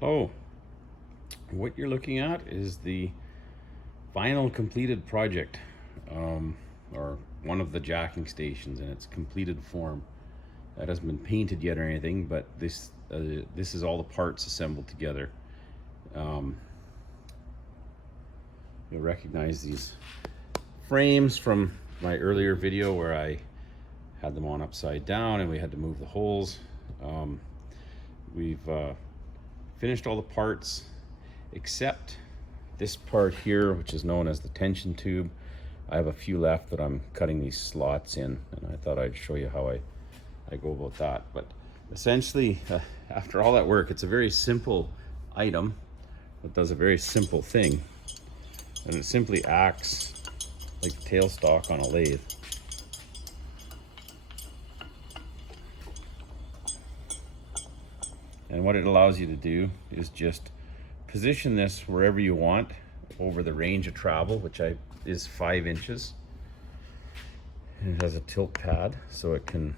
Hello. What you're looking at is the final completed project, or one of the jacking stations in its completed form. That hasn't been painted yet or anything, but this is all the parts assembled together. Um, you'll recognize these frames from my earlier video where I had them on upside down and we had to move the holes. We've finished all the parts except this part here, which is known as the tension tube. I have a few left that I'm cutting these slots in, and I thought I'd show you how I go about that. But essentially, after all that work, it's a very simple item that does a very simple thing, and it simply acts like the tailstock on a lathe. And what it allows you to do is just position this wherever you want over the range of travel, which is 5 inches. And it has a tilt pad, so it can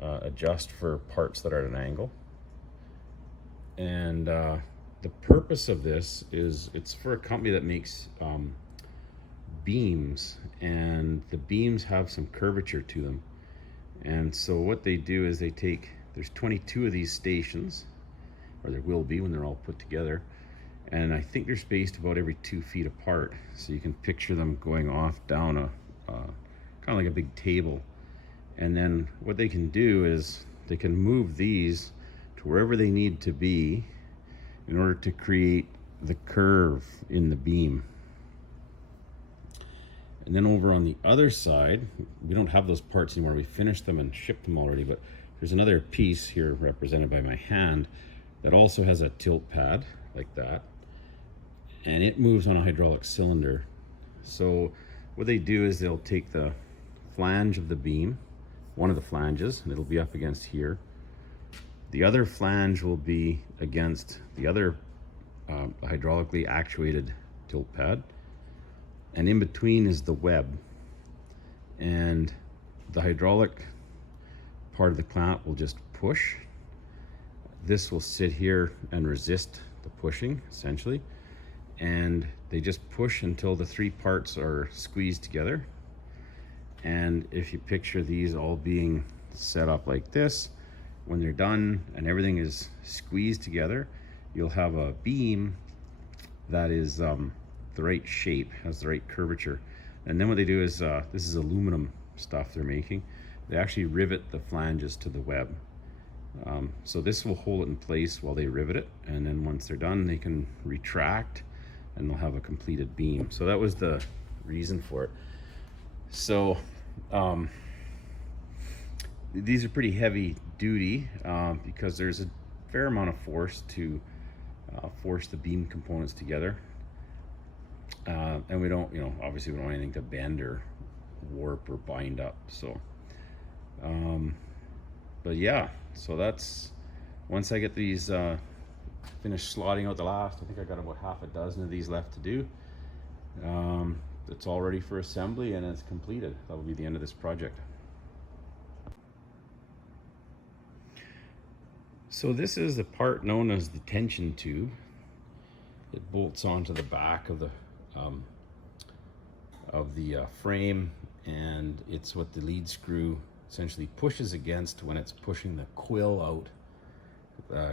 adjust for parts that are at an angle. And the purpose of this is it's for a company that makes beams, and the beams have some curvature to them. And so what they do is there's 22 of these stations, or there will be when they're all put together, and I think they're spaced about every 2 feet apart, so you can picture them going off down a kind of like a big table. And then what they can do is they can move these to wherever they need to be in order to create the curve in the beam. And then over on the other side, we don't have those parts anymore. We finished them and shipped them already, but there's another piece here represented by my hand that also has a tilt pad like that, and it moves on a hydraulic cylinder. So what they do is they'll take the flange of the beam, one of the flanges, and it'll be up against here. The other flange will be against the other hydraulically actuated tilt pad, and in between is the web. And the hydraulic part of the clamp will just push. This will sit here and resist the pushing, essentially. And they just push until the 3 parts are squeezed together. And if you picture these all being set up like this, when they're done and everything is squeezed together, you'll have a beam that is the right shape, has the right curvature. And then what they do is, this is aluminum stuff they're making. They actually rivet the flanges to the web. So this will hold it in place while they rivet it, and then once they're done they can retract and they'll have a completed beam. So that was the reason for it. So these are pretty heavy duty because there's a fair amount of force to force the beam components together, and we don't, obviously we don't want anything to bend or warp or bind up. So but yeah, so that's, once I get these finished slotting out the last, I think I got about half a dozen of these left to do. It's all ready for assembly and it's completed. That will be the end of this project. So this is the part known as the tension tube. It bolts onto the back of the frame, and it's what the lead screw essentially pushes against when it's pushing the quill out.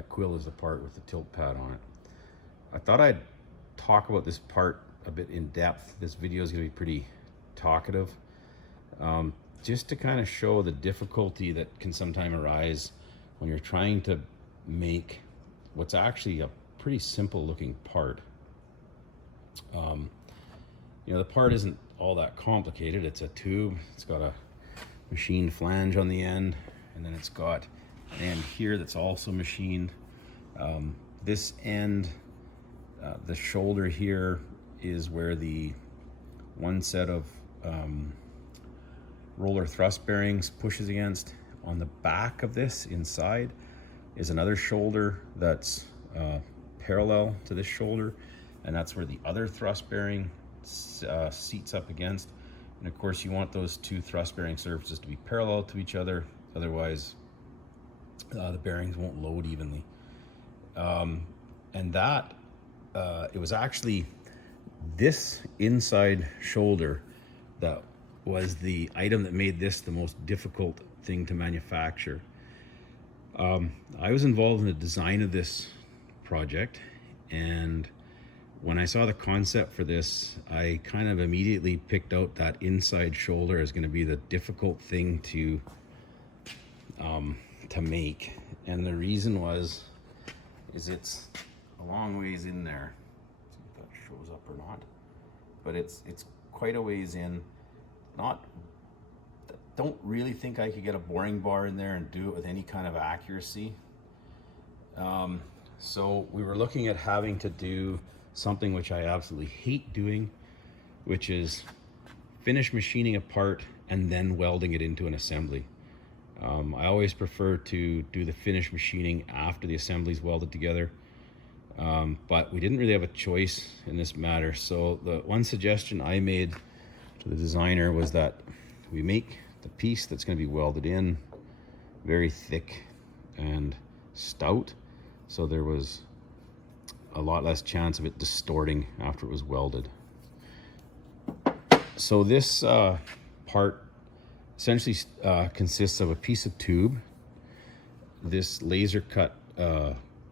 Quill is the part with the tilt pad on it. I thought I'd talk about this part a bit in depth. This video is going to be pretty talkative, just to kind of show the difficulty that can sometimes arise when you're trying to make what's actually a pretty simple looking part. The part isn't all that complicated. It's a tube. It's got a machined flange on the end, and then it's got an end here that's also machined. This end, the shoulder here, is where the one set of roller thrust bearings pushes against. On the back of this inside is another shoulder that's parallel to this shoulder, and that's where the other thrust bearing seats up against. And of course you want those 2 thrust bearing surfaces to be parallel to each other, otherwise the bearings won't load evenly. And that, it was actually this inside shoulder that was the item that made this the most difficult thing to manufacture. I was involved in the design of this project, and when I saw the concept for this, I kind of immediately picked out that inside shoulder as going to be the difficult thing to make. And the reason is it's a long ways in there. See if that shows up or not. But it's quite a ways in. Don't really think I could get a boring bar in there and do it with any kind of accuracy. So we were looking at having to do something which I absolutely hate doing, which is finish machining a part and then welding it into an assembly. I always prefer to do the finish machining after the assembly is welded together, but we didn't really have a choice in this matter. So the one suggestion I made to the designer was that we make the piece that's going to be welded in very thick and stout, so there was a lot less chance of it distorting after it was welded. So this part essentially consists of a piece of tube, this laser cut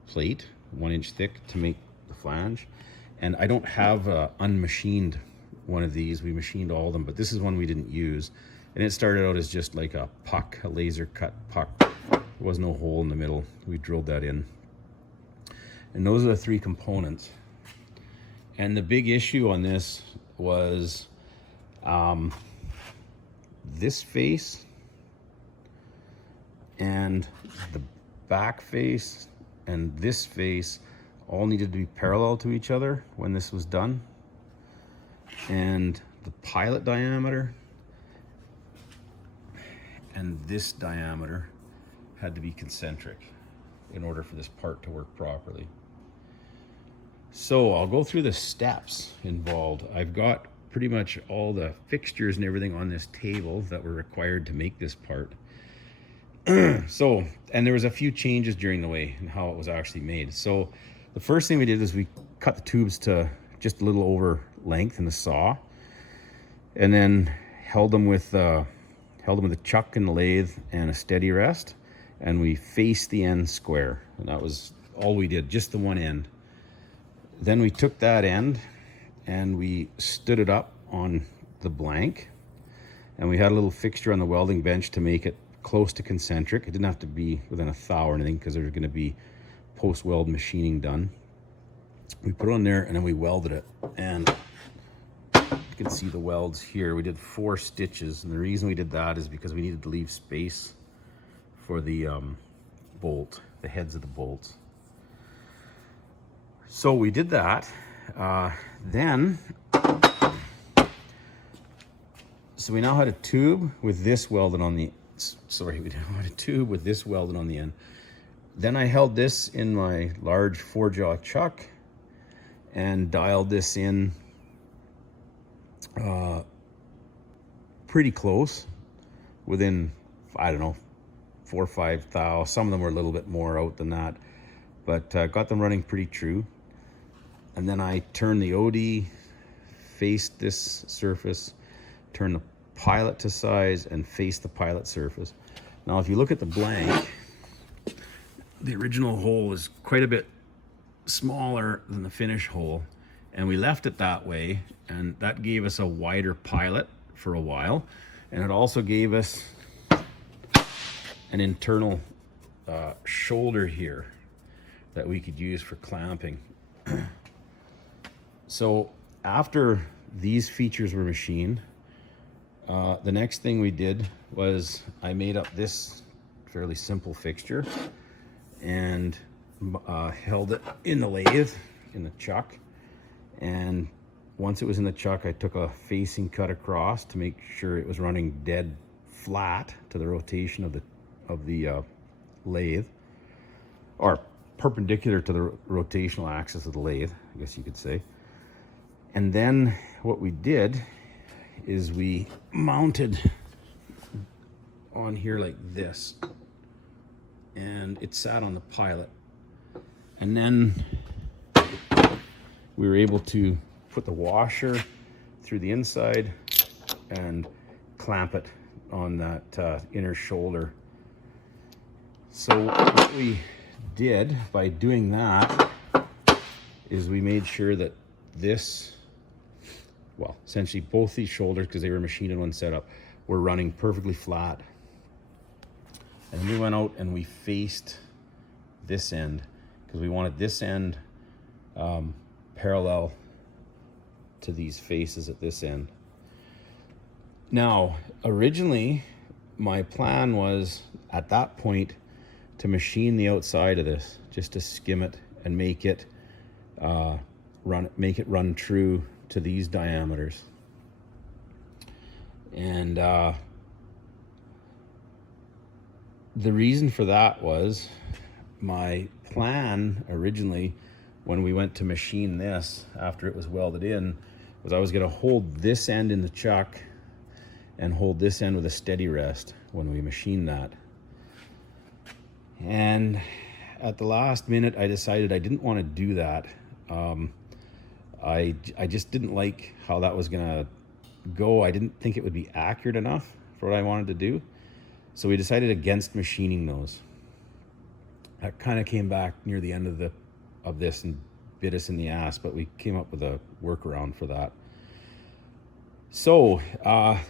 plate, 1 inch thick to make the flange, and I don't have unmachined one of these. We machined all of them, but this is one we didn't use, and it started out as just like a puck, a laser cut puck. There was no hole in the middle. We drilled that in, and those are the 3 components. And the big issue on this was this face and the back face and this face all needed to be parallel to each other when this was done, and the pilot diameter and this diameter had to be concentric in order for this part to work properly. So I'll go through the steps involved. I've got pretty much all the fixtures and everything on this table that were required to make this part. So, and there was a few changes during the way and how it was actually made. So the first thing we did is we cut the tubes to just a little over length in the saw, and then held them with a chuck in the lathe and a steady rest, and we faced the end square, and that was all we did, just the one end. Then we took that end and we stood it up on the blank, and we had a little fixture on the welding bench to make it close to concentric. It didn't have to be within a thou or anything because there's going to be post-weld machining done. We put it on there and then we welded it, and you can see the welds here. We did 4 stitches, and the reason we did that is because we needed to leave space for the bolt, the heads of the bolts. So we did that. So we now had a tube with this welded on the, we now had a tube with this welded on the end. Then I held this in my large 4-jaw chuck and dialed this in pretty close, within, I don't know, 4 or 5 thou. Some of them were a little bit more out than that, but got them running pretty true. And then I turned the OD, faced this surface, turned the pilot to size, and faced the pilot surface. Now, if you look at the blank, the original hole is quite a bit smaller than the finish hole, and we left it that way, and that gave us a wider pilot for a while, and it also gave us an internal shoulder here that we could use for clamping. So after these features were machined, the next thing we did was I made up this fairly simple fixture and held it in the lathe, in the chuck. And once it was in the chuck, I took a facing cut across to make sure it was running dead flat to the rotation of the lathe, or perpendicular to the rotational axis of the lathe, I guess you could say. And then what we did is we mounted on here like this, and it sat on the pilot. And then we were able to put the washer through the inside and clamp it on that inner shoulder. So what we did by doing that is we made sure that this, well, essentially both these shoulders, because they were machined in one setup, were running perfectly flat. And then we went out and we faced this end because we wanted this end parallel to these faces at this end. Now, originally, my plan was at that point to machine the outside of this, just to skim it and make it run true to these diameters. And the reason for that was my plan originally, when we went to machine this after it was welded in, was I was going to hold this end in the chuck and hold this end with a steady rest when we machined that. And at the last minute, I decided I didn't want to do that. I just didn't like how that was going to go. I didn't think it would be accurate enough for what I wanted to do. So we decided against machining those. That kind of came back near the end of this and bit us in the ass, but we came up with a workaround for that. So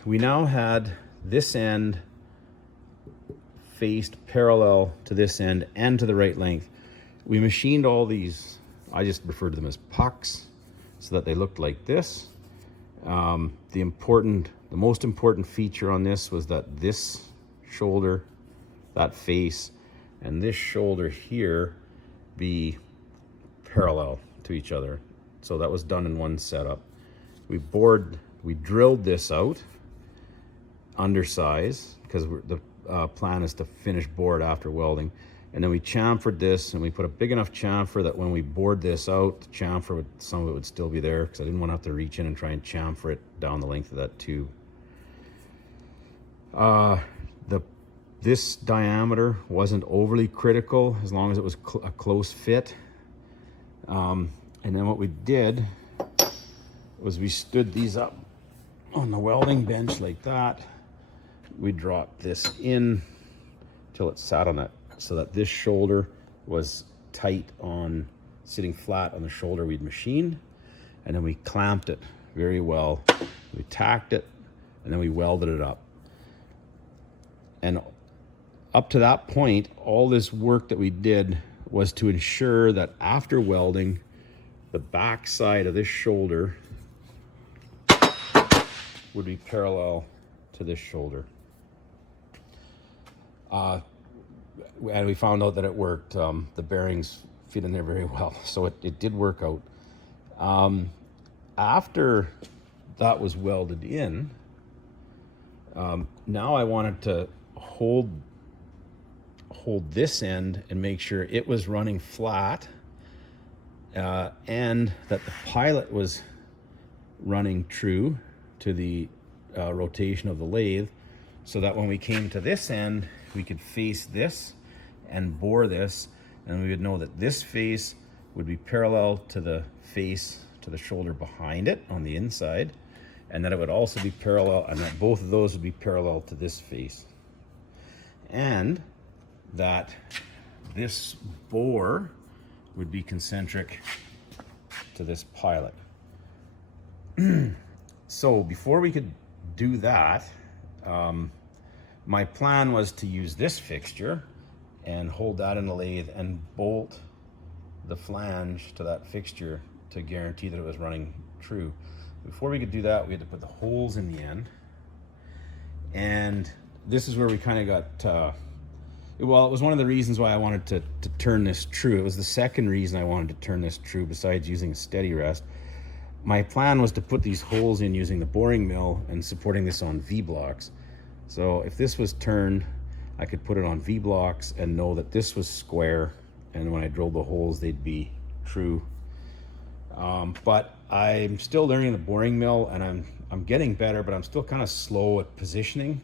we now had this end faced parallel to this end and to the right length. We machined all these, I just refer to them as pucks, so that they looked like this. The most important feature on this was that this shoulder, that face, and this shoulder here be parallel to each other. So that was done in one setup. We drilled this out undersize because the plan is to finish board after welding. And then we chamfered this, and we put a big enough chamfer that when we bored this out, the chamfer some of it would still be there, because I didn't want to have to reach in and try and chamfer it down the length of that tube. This diameter wasn't overly critical as long as it was a close fit. And then what we did was we stood these up on the welding bench like that. We dropped this in till it sat on it, so that this shoulder was tight on, sitting flat on the shoulder we'd machined. And then we clamped it very well. We tacked it, and then we welded it up. And up to that point, all this work that we did was to ensure that after welding, the back side of this shoulder would be parallel to this shoulder. And we found out that it worked. The bearings fit in there very well, so it did work out. After that was welded in, now I wanted to hold this end and make sure it was running flat, and that the pilot was running true to the rotation of the lathe, so that when we came to this end, we could face this and bore this, and we would know that this face would be parallel to the face, to the shoulder behind it on the inside, and that it would also be parallel, and that both of those would be parallel to this face. And that this bore would be concentric to this pilot. So before we could do that, my plan was to use this fixture and hold that in the lathe and bolt the flange to that fixture to guarantee that it was running true. Before we could do that, we had to put the holes in the end. And this is where we kind of got, well, it was one of the reasons why I wanted to turn this true. It was the second reason I wanted to turn this true, besides using a steady rest. My plan was to put these holes in using the boring mill and supporting this on V-blocks. So if this was turned, I could put it on V-blocks and know that this was square, and when I drilled the holes, they'd be true. But I'm still learning the boring mill, and I'm getting better, but I'm still kind of slow at positioning.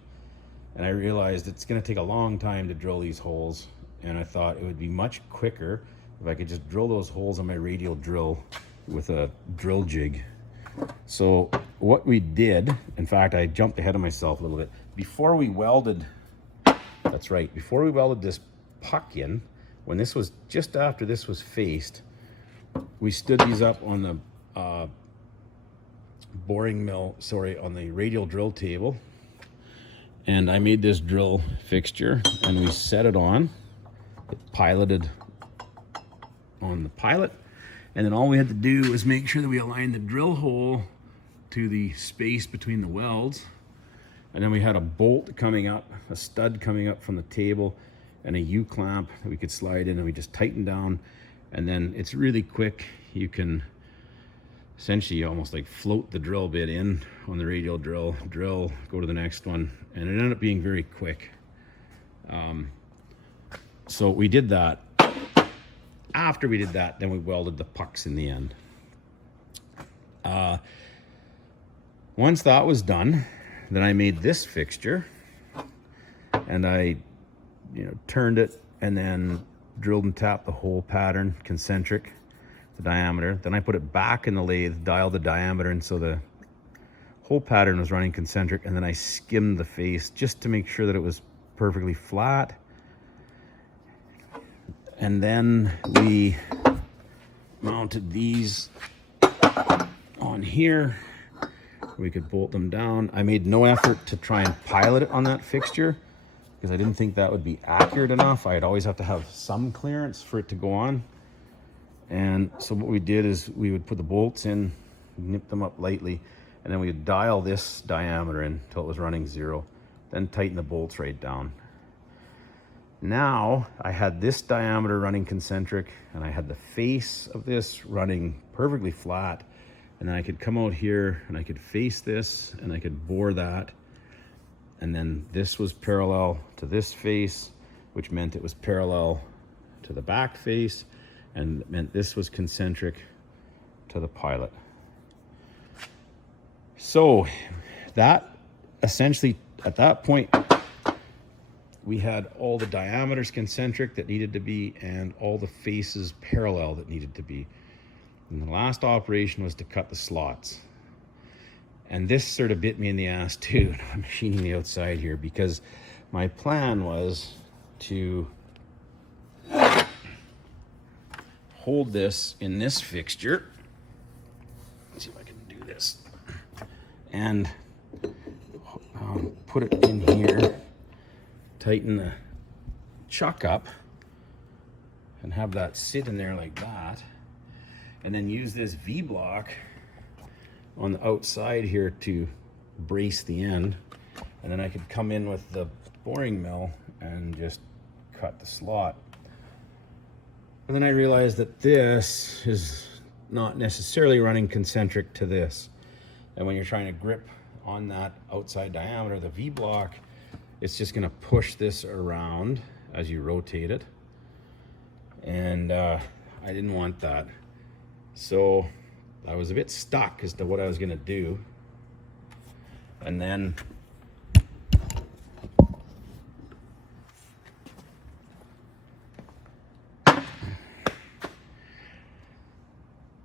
And I realized it's going to take a long time to drill these holes, and I thought it would be much quicker if I could just drill those holes on my radial drill with a drill jig. So what we did, in fact, I jumped ahead of myself a little bit. Before we welded, that's right, before we welded this puck in, when this was just after this was faced, we stood these up on the boring mill, sorry, on the radial drill table. And I made this drill fixture and we set it on. It piloted on the pilot. And then all we had to do was make sure that we aligned the drill hole to the space between the welds. And then we had a bolt coming up, a stud coming up from the table, and a U-clamp that we could slide in, and we just tighten down. And then it's really quick. You can essentially almost like float the drill bit in on the radial drill, go to the next one, and it ended up being very quick. So we did that. After we did that, then we welded the pucks in the end. Once that was done, then I made this fixture, and I, turned it and then drilled and tapped the hole pattern, concentric, the diameter. Then I put it back in the lathe, dialed the diameter, and so the hole pattern was running concentric, and then I skimmed the face just to make sure that it was perfectly flat. And then we mounted these on here. We could bolt them down. I made no effort to try and pilot it on that fixture because I didn't think that would be accurate enough. I'd always have to have some clearance for it to go on. And so what we did is we would put the bolts in, nip them up lightly, and then we would dial this diameter in until it was running 0, then tighten the bolts right down. Now I had this diameter running concentric, and I had the face of this running perfectly flat, and then I could come out here and I could face this and I could bore that, and then this was parallel to this face, which meant it was parallel to the back face, and it meant this was concentric to the pilot. So that essentially, at that point, we had all the diameters concentric that needed to be and all the faces parallel that needed to be. And the last operation was to cut the slots. And this sort of bit me in the ass too. I'm machining the outside here because my plan was to hold this in this fixture. Let's see if I can do this. And put it in here. Tighten the chuck up and have that sit in there like that, and then use this V-block on the outside here to brace the end, and then I could come in with the boring mill and just cut the slot. And then I realized that this is not necessarily running concentric to this, and when you're trying to grip on that outside diameter, the V-block, it's just going to push this around as you rotate it. And I didn't want that. So I was a bit stuck as to what I was going to do. And then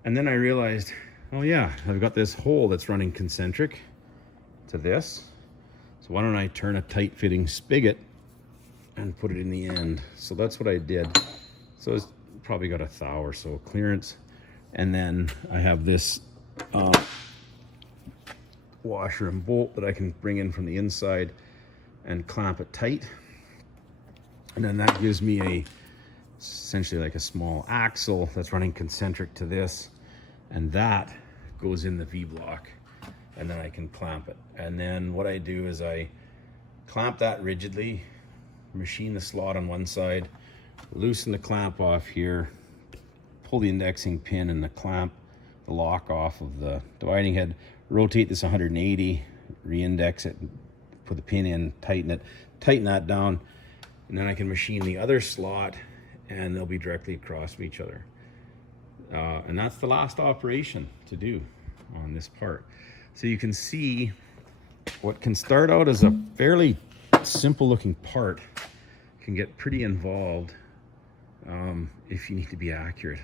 I realized, oh yeah, I've got this hole that's running concentric to this. So why don't I turn a tight-fitting spigot and put it in the end? So that's what I did. So it's probably got 1 thou or so clearance. And then I have this washer and bolt that I can bring in from the inside and clamp it tight. And then that gives me essentially like a small axle that's running concentric to this. And that goes in the V-block. And then I can clamp it. And then what I do is I clamp that rigidly, machine the slot on one side, loosen the clamp off here, pull the indexing pin and the clamp, the lock off of the dividing head, rotate this 180, re-index it, put the pin in, tighten that down, and then I can machine the other slot and they'll be directly across from each other. And that's the last operation to do on this part. So you can see what can start out as a fairly simple looking part can get pretty involved if you need to be accurate.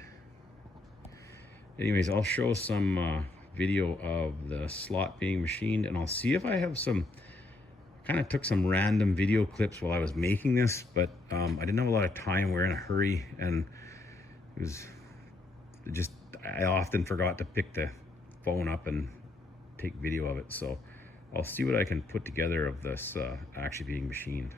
Anyways, I'll show some video of the slot being machined, and I'll see if I have some, kind of took some random video clips while I was making this, but I didn't have a lot of time. We're in a hurry, and it was just, I often forgot to pick the phone up and take video of it. So I'll see what I can put together of this actually being machined.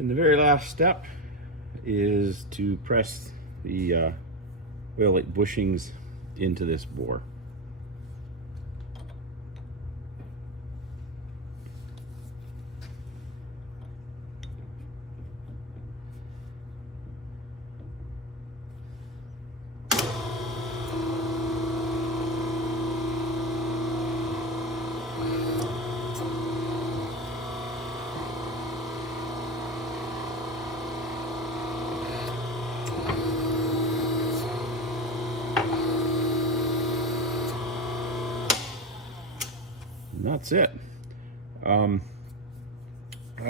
And the very last step is to press the oilite bushings into this bore. And that's it.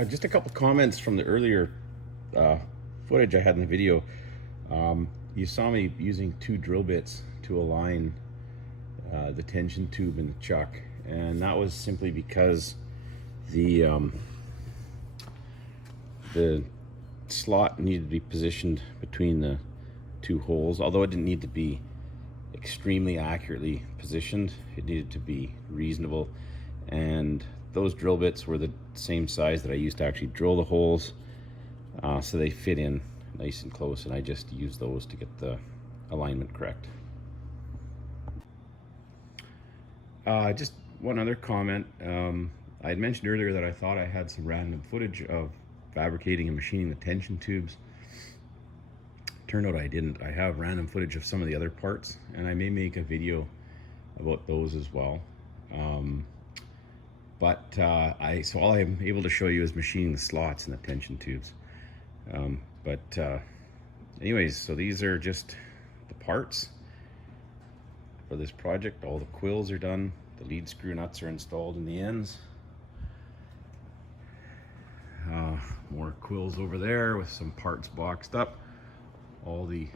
Just a couple comments from the earlier footage I had in the video. You saw me using 2 drill bits to align the tension tube and the chuck, and that was simply because the slot needed to be positioned between the 2 holes. Although it didn't need to be extremely accurately positioned, it needed to be reasonable, and those drill bits were the same size that I used to actually drill the holes, so they fit in nice and close, and I just used those to get the alignment correct. Just one other comment. I had mentioned earlier that I thought I had some random footage of fabricating and machining the tension tubes. Turned out I didn't. I have random footage of some of the other parts, and I may make a video about those as well. So all I'm able to show you is machining the slots in the tension tubes. Anyways, so these are just the parts for this project. All the quills are done. The lead screw nuts are installed in the ends. More quills over there with some parts boxed up. All the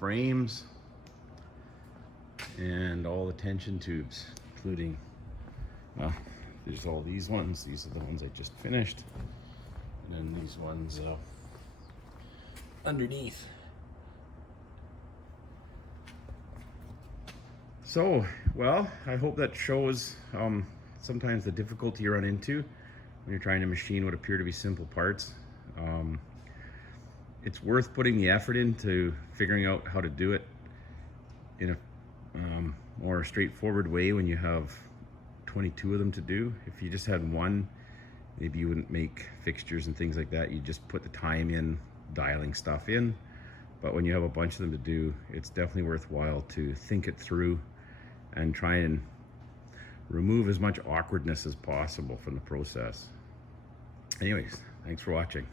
frames and all the tension tubes, including there's all these ones. These are the ones I just finished, and then these ones underneath. So, well, I hope that shows sometimes the difficulty you run into when you're trying to machine what appear to be simple parts. It's worth putting the effort into figuring out how to do it in a more straightforward way when you have 22 of them to do. If you just had one, maybe you wouldn't make fixtures and things like that. You just put the time in dialing stuff in. But when you have a bunch of them to do, it's definitely worthwhile to think it through and try and remove as much awkwardness as possible from the process. Anyways, thanks for watching.